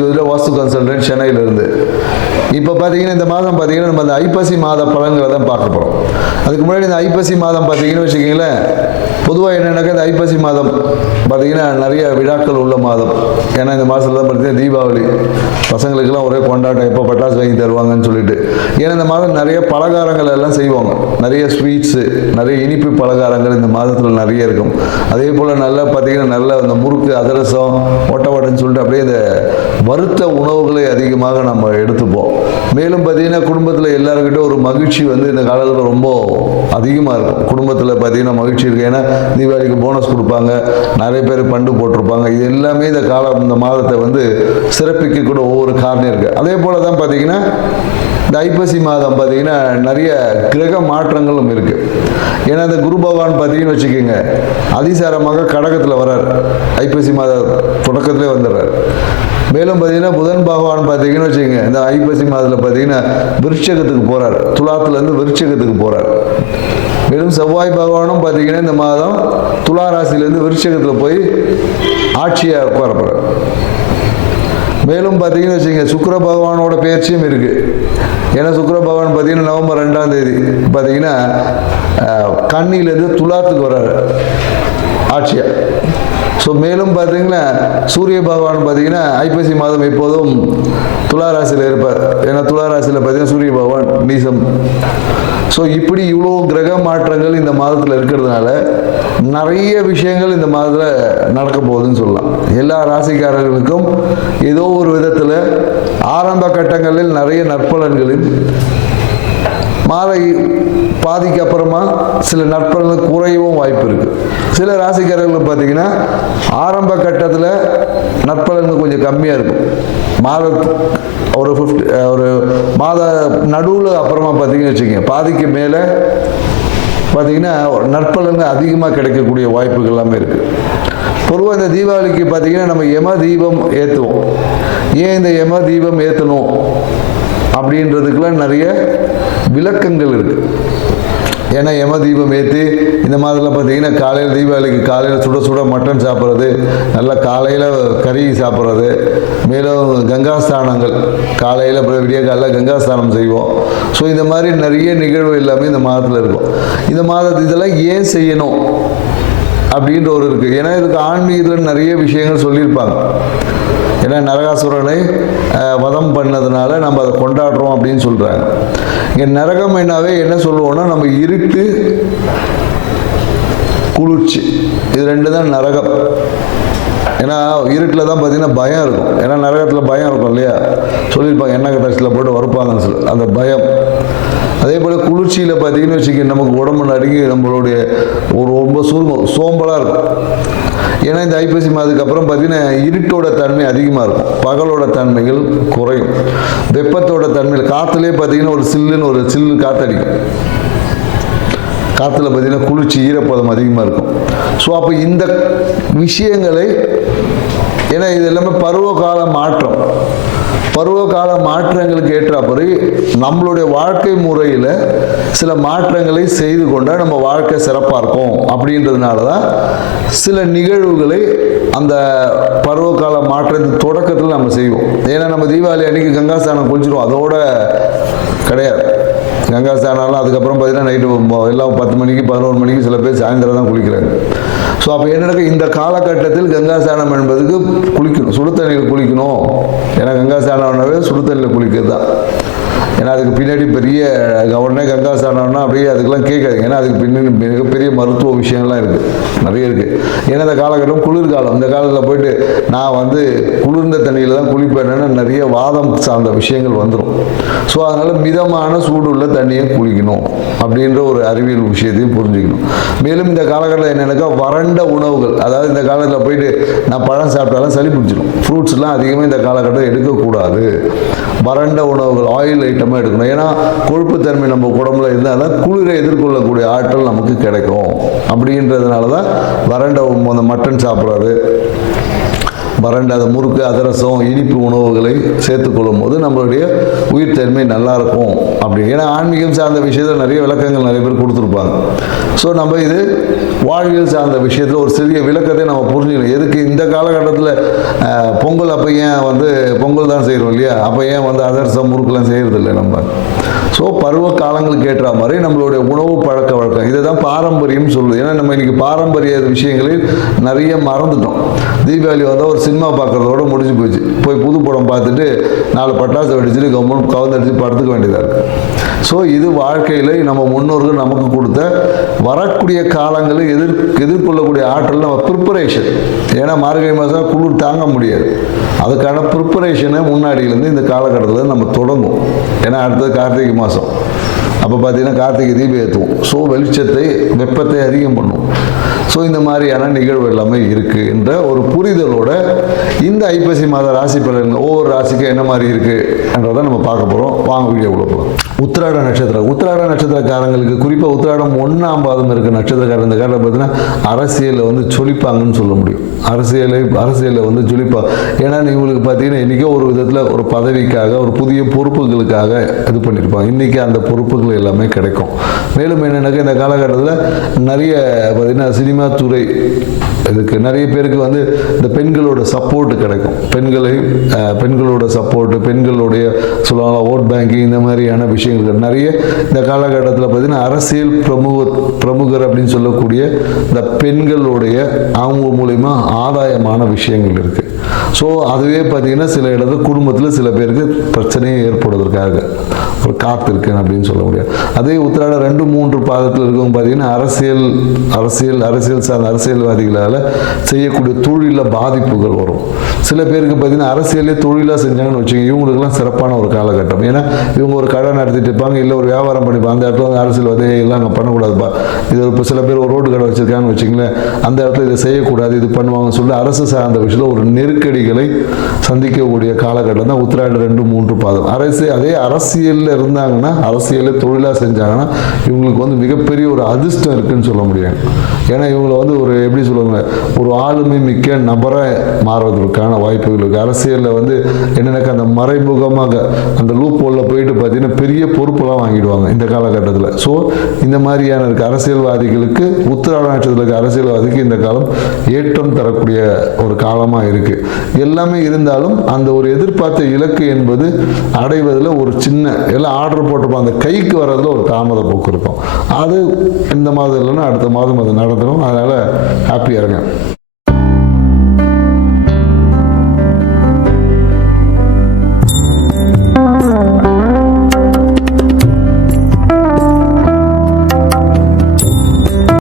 ஜோதிட வாஸ்து கன்சல்டன்ட் சென்னையிலிருந்து. இப்போ பார்த்தீங்கன்னா இந்த மாதம் பார்த்தீங்கன்னா நம்ம அந்த ஐப்பசி மாத பலன்களை தான் பார்க்க போகிறோம். அதுக்கு முன்னாடி இந்த ஐப்பசி மாதம் பார்த்தீங்கன்னு வச்சுக்கிங்களேன், பொதுவாக என்னென்னாக்கா இந்த ஐப்பசி மாதம் பார்த்தீங்கன்னா நிறைய விழாக்கள் உள்ள மாதம். ஏன்னா இந்த மாதத்தில் தான் பார்த்தீங்கன்னா தீபாவளி, பசங்களுக்கெல்லாம் ஒரே கொண்டாட்டம், எப்போ பட்டாசு வாங்கி தருவாங்கன்னு சொல்லிட்டு. ஏன்னா இந்த மாதம் நிறைய பலகாரங்கள் எல்லாம் செய்வாங்க, நிறைய ஸ்வீட்ஸு, நிறைய இனிப்பு பலகாரங்கள் இந்த மாதத்தில் நிறைய இருக்கும். அதே போல் நல்லா பார்த்தீங்கன்னா நல்ல அந்த முறுக்கு, அதிரசம், ஒட்டவடைன்னு சொல்லிட்டு அப்படியே இந்த வறுத்த உணவுகளை அதிகமாக நம்ம எடுத்துப்போம். மேலும் பார்த்தீங்கன்னா குடும்பத்தில் எல்லாருக்கிட்ட ஒரு மகிழ்ச்சி இந்த காலத்தில் ரொம்ப அதிகமாக இருக்கும். குடும்பத்தில் பார்த்தீங்கன்னா மகிழ்ச்சி இருக்குது. ஏன்னா தீபாவளிக்கு போனஸ் கொடுப்பாங்க, நிறைய பேர் பண்டு போட்டிருப்பாங்க. இது எல்லாமே இந்த மாதத்தை சிறப்பிக்க கூட ஒவ்வொரு காரணம் இருக்குது. அதே போல் தான் பார்த்தீங்கன்னா இந்த ஐப்பசி மாதம் பார்த்தீங்கன்னா நிறைய கிரக மாற்றங்களும் இருக்குது. ஏன்னா இந்த குரு பகவான் பார்த்தீங்கன்னு வச்சுக்கோங்க, அதிசாரமாக கடகத்தில் வர்றார், ஐப்பசி மாத தொடக்கத்திலே வந்துடுறார். மேலும் பார்த்தீங்கன்னா புதன் பகவான் பார்த்தீங்கன்னு வச்சுக்கோங்க, இந்த ஐப்பசி மாதத்தில் பார்த்தீங்கன்னா விருட்சகத்துக்கு போகிறார், துலாத்துலேருந்து விருட்சகத்துக்கு போகிறார். மேலும் செவ்வாய் பகவானும் பார்த்தீங்கன்னா இந்த மாதம் துலா ராசியிலேருந்து விருட்சகத்தில் போய் ஆட்சியாக உட்கார போகிறார். மேலும் பார்த்தீங்கன்னு வச்சுக்கோங்க, சுக்கிர பகவானோட பயிற்சியும் இருக்குது. ஏன்னா சுக்கிர பகவான் பார்த்தீங்கன்னா நவம்பர் 2ஆம் தேதி பார்த்தீங்கன்னா கன்னியிலேருந்து துலாத்துக்கு வர்றாரு ஆட்சியாக. ஸோ மேலும் பார்த்தீங்கன்னா சூரிய பகவான் பார்த்தீங்கன்னா ஐப்பசி மாதம் எப்போதும் துலா ராசியில் இருப்பார். ஏன்னா துலா ராசியில் பார்த்தீங்கன்னா சூரிய பகவான் நீசம். ஸோ இப்படி இவ்வளோ கிரக மாற்றங்கள் இந்த மாதத்தில் இருக்கிறதுனால நிறைய விஷயங்கள் இந்த மாதத்தில் நடக்க போகுதுன்னு சொல்லலாம். எல்லா ராசிக்காரர்களுக்கும் ஏதோ ஒரு விதத்தில் ஆரம்ப கட்டங்களில் நிறைய நற்பலன்களும், மாத பாதிக்கு அப்புறமா சில நற்பலன்கள் குறையவும் வாய்ப்பு இருக்குது. சில ராசிக்காரர்கள் பார்த்தீங்கன்னா ஆரம்ப கட்டத்தில் நற்பலன்கள் கொஞ்சம் கம்மியாக இருக்கும். ஒரு மாத நடுவில் அப்புறமா பார்த்தீங்கன்னு வச்சுக்கோங்க, பாதிக்கு மேலே பார்த்தீங்கன்னா நற்பலன்கள் அதிகமாக கிடைக்கக்கூடிய வாய்ப்புகள் எல்லாமே இருக்குது. பொதுவாக இந்த தீபாவளிக்கு பார்த்தீங்கன்னா நம்ம யம தீபம் ஏற்றுவோம். ஏன் இந்த யம தீபம் ஏற்றணும் அப்படின்றதுக்கெல்லாம் நிறைய விளக்கங்கள் இருக்குது. ஏன்னா யம தீபம் ஏற்றி இந்த மாதத்தில் பார்த்தீங்கன்னா காலையில் தீபாவளிக்கு காலையில் சுட சுட மட்டன் சாப்பிட்றது, நல்லா காலையில் கறி சாப்பிட்றது, மேலும் கங்காஸ்தானங்கள் காலையில் விடிய காலையில் கங்காஸ்தானம் செய்வோம். ஸோ இந்த மாதிரி நிறைய நிகழ்வு எல்லாமே இந்த மாதத்தில் இருக்கும். இந்த இதெல்லாம் ஏன் செய்யணும் அப்படின்ற ஒரு இருக்குது. ஏன்னா இதுக்கு ஆன்மீகத்தில் நிறைய விஷயங்கள் சொல்லியிருப்பாங்க. ஏன்னா நரகாசுரனை வதம் பண்ணதுனால நம்ம அதை கொண்டாடுறோம் அப்படின்னு சொல்கிறாங்க. இங்கே நரகம் என்ன சொல்லுவோம்னா, நம்ம இருட்டு, குளிர்ச்சி, இது ரெண்டு தான் நரகம். ஏன்னா இருட்டில் தான் பார்த்தீங்கன்னா பயம் இருக்கும். ஏன்னா நரகத்தில் பயம் இருக்கும் இல்லையா, சொல்லியிருப்பாங்க எண்ணெய் டஸ்ட்டில் போட்டு வறுப்பாங்கன்னு சொல்லி, அந்த பயம். அதே போல் குளிர்ச்சியில் பார்த்தீங்கன்னு வச்சுக்க, நமக்கு உடம்பு நடுங்கி நம்மளுடைய ரொம்ப சோம்பலாக இருக்கும். ஏன்னா இந்த ஐப்பசி மாதத்துக்கு அப்புறம் பார்த்தீங்கன்னா இருட்டோட தன்மை அதிகமாக இருக்கும், பகலோட தன்மைகள் குறையும். வெப்பத்தோட தன்மையில் காற்றுலேயே பார்த்தீங்கன்னா ஒரு சில்லு காற்றடிக்கும். காற்றுல பார்த்தீங்கன்னா குளிர்ச்சி, ஈரப்பதம் அதிகமாக இருக்கும். ஸோ அப்போ இந்த விஷயங்களை, ஏன்னா இது எல்லாமே பருவகால மாற்றங்களுக்கு ஏற்றாப்படி நம்மளுடைய வாழ்க்கை முறையில் சில மாற்றங்களை செய்து கொண்டால் நம்ம வாழ்க்கை சிறப்பாக இருக்கும். அப்படின்றதுனால தான் சில நிகழ்வுகளை அந்த பருவகால மாற்றத்தின் தொடக்கத்தில் நம்ம செய்வோம். ஏன்னா நம்ம தீபாவளி அன்னைக்கு கங்காஸ்தானம் குளிச்சிடுவோம், அதோட கிடையாது. கங்காஸ்தானம்லாம் அதுக்கப்புறம் பார்த்தீங்கன்னா நைட்டு எல்லாம் 10 மணிக்கு 11 மணிக்கு சில பேர் சாயந்தரம் தான் குளிக்கிறாங்க. ஸோ அப்போ என்னென்ன இந்த காலகட்டத்தில் கங்காஸ்தானம் என்பதுக்கு குளிக்கணும், சுடு தண்ணியில் குளிக்கணும். ஏன்னா கங்காஸ்தானம்னாவே சுடு தண்ணியில் குளிக்கிறது தான். ஏன்னா அதுக்கு பின்னாடி பெரிய உடனே கங்காஸ்தானம்னா அப்படியே அதுக்கெல்லாம் கேட்காதுங்க. ஏன்னா அதுக்கு பின்னாடி மிகப்பெரிய மருத்துவ விஷயங்கள்லாம் இருக்குது, நிறைய இருக்குது. ஏன்னா இந்த காலகட்டம் குளிர்காலம், இந்த காலத்தில் போயிட்டு நான் குளிர்ந்த தண்ணியில் தான் குளிப்பேன்னா நிறைய வாதம் சார்ந்த விஷயங்கள் வந்துடும். ஸோ அதனால் மிதமான சூடுள்ள தண்ணியை குளிக்கணும் அப்படின்ற ஒரு அறிவியல் விஷயத்தையும் புரிஞ்சுக்கணும். மேலும் இந்த காலகட்டத்தில் என்னென்னாக்கா வறண்ட உணவுகள், அதாவது இந்த காலத்தில் போயிட்டு நான் பழம் சாப்பிட்டாலும் சளி பிடிச்சிடும். ஃப்ரூட்ஸ்லாம் அதிகமாக இந்த காலகட்டம் எடுக்கக்கூடாது. வறண்ட உணவுகள், ஆயில் ஐட்டமாக எடுக்கணும். ஏன்னா கொழுப்புத்தன்மை நம்ம உடம்புல இருந்தால் தான் குளிரை எதிர்கொள்ளக்கூடிய ஆற்றல் நமக்கு கிடைக்கும். அப்படின்றதுனால தான் வறண்ட மட்டன் சாப்பிட்றது, வறண்ட அந்த முறுக்கு அதிரசம் இனிப்பு உணவுகளை சேர்த்துக்கொள்ளும் போது நம்மளுடைய உயிர்த்தன்மை நல்லா இருக்கும் அப்படி. ஏன்னா ஆன்மீகம் சார்ந்த விஷயத்தில் நிறைய விளக்கங்கள் நிறைய பேர் கொடுத்துருப்பாங்க. ஸோ நம்ம இது வாழ்வியல் சார்ந்த விஷயத்தில் ஒரு சிறிய விளக்கத்தை நம்ம புரிஞ்சுக்கணும். எதுக்கு இந்த காலகட்டத்தில் பொங்கல் அப்போ ஏன் வந்து பொங்கல் தான் செய்கிறோம் இல்லையா, அப்போ ஏன் வந்து அதிரசம் முறுக்கெல்லாம் செய்கிறதில்லை நம்ம. ஸோ பருவ காலங்களுக்கு ஏற்ற மாதிரி நம்மளுடைய உணவு பழக்க வழக்கம் இதை தான் பாரம்பரியம் சொல்லுது. ஏன்னா நம்ம இன்னைக்கு பாரம்பரிய விஷயங்களில் நிறைய மறந்துட்டோம். தீபாவளி வந்தால் ஒரு சினிமா பார்க்குறதோட முடிஞ்சு போச்சு. போய் புது படம் பார்த்துட்டு 4 பட்டாசு வெடிச்சுட்டு கவர்மெண்ட் கவுந்தடிச்சு படுத்துக்க வேண்டியதாக இருக்குது. ஸோ இது வாழ்க்கையில் நம்ம முன்னோர்கள் நமக்கு கொடுத்த வரக்கூடிய காலங்களை எதிர்கொள்ளக்கூடிய ஆற்றல் நம்ம ப்ரிப்பரேஷன். ஏன்னா மார்கழி மாதம் குளிர் தாங்க முடியாது. அதுக்கான ப்ரிப்பரேஷனை முன்னாடியிலேருந்து இந்த காலகட்டத்தில் நம்ம தொடங்கும். ஏன்னா அடுத்தது கார்த்திகை மாதம். அப்போ பார்த்தீங்கன்னா கார்த்திகை தீபம் ஏற்றுவோம். ஸோ வெளிச்சத்தை வெப்பத்தை அதிகம் பண்ணும். ஸோ இந்த மாதிரியான நிகழ்வு எல்லாமே இருக்குது என்ற ஒரு புரிதலோட இந்த ஐப்பசி மாத ராசி பலன்கள் ஒவ்வொரு ராசிக்கும் என்ன மாதிரி இருக்குன்றதை நம்ம பார்க்க போகிறோம். வாங்க வீடியோக்குள்ள போகலாம். உத்திராட நட்சத்திரம். உத்திராட நட்சத்திரக்காரங்களுக்கு குறிப்பாக உத்திராடம் 1ஆம் பாதம் இருக்க நட்சத்திரக்காரர் இந்த காலத்தில் பார்த்தீங்கன்னா அரசியலில் வந்து ஜொலிப்பாங்கன்னு சொல்ல முடியும். அரசியலில் வந்து ஜொலிப்பாங்க. ஏன்னா இவங்களுக்கு பார்த்தீங்கன்னா இன்றைக்கி ஒரு விதத்தில் ஒரு பதவிக்காக ஒரு புதிய பொறுப்புகளுக்காக இது பண்ணியிருப்பாங்க. இன்றைக்கி அந்த பொறுப்புகள் எல்லாமே கிடைக்கும். மேலும் என்னென்னாக்கா இந்த காலகட்டத்தில் நிறைய பார்த்தீங்கன்னா சினிமா துறை இதுக்கு நிறைய பேருக்கு வந்து இந்த பெண்களோட சப்போர்ட் கிடைக்கும். பெண்களோட சப்போர்ட், பெண்களுடைய சொல்லலாம் ஓட் பேங்கிங் இந்த மாதிரியான விஷயங்கள் நிறைய இந்த காலகட்டத்தில் பார்த்தீங்கன்னா அரசியல் பிரமுகர் அப்படின்னு சொல்லக்கூடிய இந்த பெண்களுடைய அவங்க மூலயமா ஆதாயமான விஷயங்கள் இருக்குது. ஸோ அதுவே பார்த்தீங்கன்னா சில இடத்துல குடும்பத்தில் சில பேருக்கு பிரச்சனையும் ஏற்படுவதற்காக ஒரு காத்து இருக்கு அப்படின்னு சொல்ல முடியாது. அதே உத்திராட 2, 3 பாதத்தில் இருக்கவங்க பார்த்தீங்கன்னா அரசியல் சார்ந்த அரசியல்வாதிகளால் செய்யக்கூடிய தொழிலில் பாதிப்புகள் வரும். சில பேருக்கு பார்த்தீங்கன்னா அரசியலே தொழிலாக செஞ்சாங்கன்னு வச்சுக்கோங்க, இவங்களுக்குலாம் சிறப்பான ஒரு காலகட்டம். ஏன்னா இவங்க ஒரு கடை நடத்திட்டு இருப்பாங்க, இல்லை ஒரு வியாபாரம் பண்ணிப்பாங்க. அந்த இடத்துல வந்து அரசியல்வாதி எல்லாம் அங்கே பண்ணக்கூடாதுப்பா, இது இப்போ சில பேர் ஒரு ரோடு கடை வச்சிருக்காங்கன்னு வச்சுங்களேன், அந்த இடத்துல இதை செய்யக்கூடாது இது பண்ணுவாங்கன்னு சொல்லி அரசு சார்ந்த விஷயத்தில் ஒரு நெருக்கடிகளை சந்திக்கக்கூடிய காலகட்டம் தான் உத்திராட 2, 3 பாதம். அதே அரசியலில் இருந்தாங்கன்னா அரசியலை தொழிலாக செஞ்சாங்கன்னா இவங்களுக்கு வந்து மிகப்பெரிய ஒரு அதிர்ஷ்டம் இருக்குன்னு சொல்ல முடியும். ஏன்னா இவங்களை வந்து ஒரு எப்படி சொல்லுவாங்க, ஒரு ஆளுமை மிக்க நபராக மாறுவதற்கான வாய்ப்புகள் இருக்குது. அரசியலில் வந்து என்னென்னாக்கா அந்த மறைமுகமாக அந்த லூப் ஹோலில் போயிட்டு பார்த்தீங்கன்னா பெரிய பொறுப்பெல்லாம் வாங்கிடுவாங்க இந்த காலகட்டத்தில். ஸோ இந்த மாதிரியான இருக்க அரசியல்வாதிகளுக்கு உத்திராட நட்சத்திரத்துக்கு அரசியல்வாதிக்கு இந்த காலம் ஏற்றம் தரக்கூடிய ஒரு காலமாக இருக்குது. எல்லாமே இருந்தாலும் அந்த ஒரு எதிர்பார்த்த இலக்கு என்பது அடைவதில் ஒரு சின்ன எல்லாம் ஆர்டர் போட்டிருப்போம், அந்த கைக்கு வர்றதுல ஒரு தாமத போக்கு இருக்கும். அது இந்த மாதம் இல்லைன்னா அடுத்த மாதம் அது நடந்துடும். அதனால் ஹாப்பியாக இருங்க.